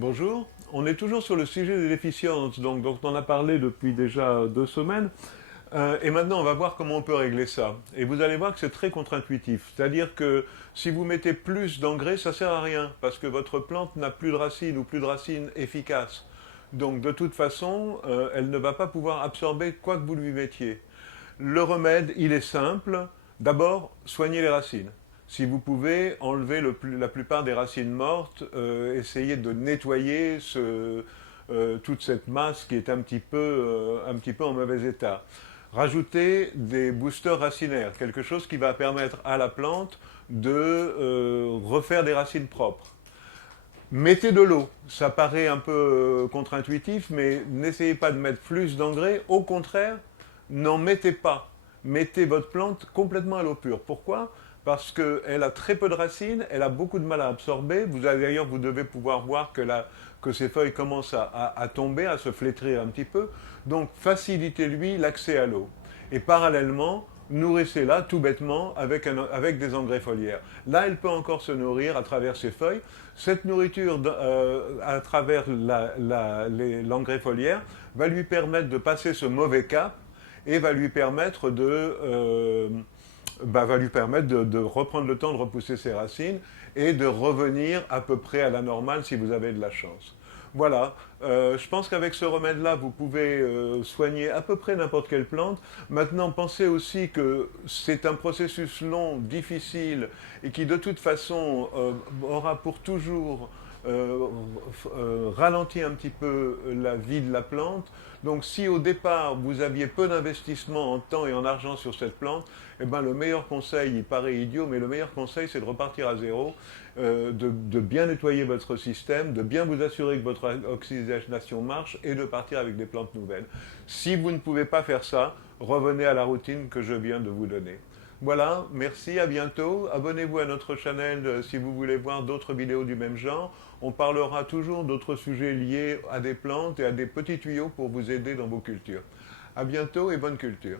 Bonjour, on est toujours sur le sujet des déficiences, donc, dont on a parlé depuis déjà 2 semaines, et maintenant on va voir comment on peut régler ça. Et vous allez voir que c'est très contre-intuitif, c'est-à-dire que si vous mettez plus d'engrais, ça sert à rien, parce que votre plante n'a plus de racines ou plus de racines efficaces. Donc de toute façon, elle ne va pas pouvoir absorber quoi que vous lui mettiez. Le remède, il est simple. D'abord, soignez les racines. Si vous pouvez, enlever la plupart des racines mortes, essayez de nettoyer toute cette masse qui est un petit peu en mauvais état. Rajoutez des boosters racinaires, quelque chose qui va permettre à la plante de refaire des racines propres. Mettez de l'eau, ça paraît un peu contre-intuitif, mais n'essayez pas de mettre plus d'engrais, au contraire, n'en mettez pas. Mettez votre plante complètement à l'eau pure. Pourquoi? Parce qu'elle a très peu de racines, elle a beaucoup de mal à absorber. D'ailleurs, vous devez pouvoir voir que ses feuilles commencent à tomber, à se flétrir un petit peu. Donc, facilitez-lui l'accès à l'eau. Et parallèlement, nourrissez-la tout bêtement avec des engrais foliaires. Là, elle peut encore se nourrir à travers ses feuilles. Cette nourriture à travers l'engrais foliaire va lui permettre de passer ce mauvais cap et va lui permettre de reprendre le temps de repousser ses racines et de revenir à peu près à la normale si vous avez de la chance. Voilà, je pense qu'avec ce remède-là, vous pouvez soigner à peu près n'importe quelle plante. Maintenant, pensez aussi que c'est un processus long, difficile, et qui de toute façon aura pour toujours ralenti un petit peu la vie de la plante. Donc si au départ vous aviez peu d'investissement en temps et en argent sur cette plante, eh ben, le meilleur conseil, il paraît idiot, mais le meilleur conseil c'est de repartir à zéro, de bien nettoyer votre système, de bien vous assurer que votre oxygénation marche et de partir avec des plantes nouvelles. Si vous ne pouvez pas faire ça, revenez à la routine que je viens de vous donner. Voilà, merci, à bientôt. Abonnez-vous à notre chaîne si vous voulez voir d'autres vidéos du même genre. On parlera toujours d'autres sujets liés à des plantes et à des petits tuyaux pour vous aider dans vos cultures. À bientôt et bonne culture.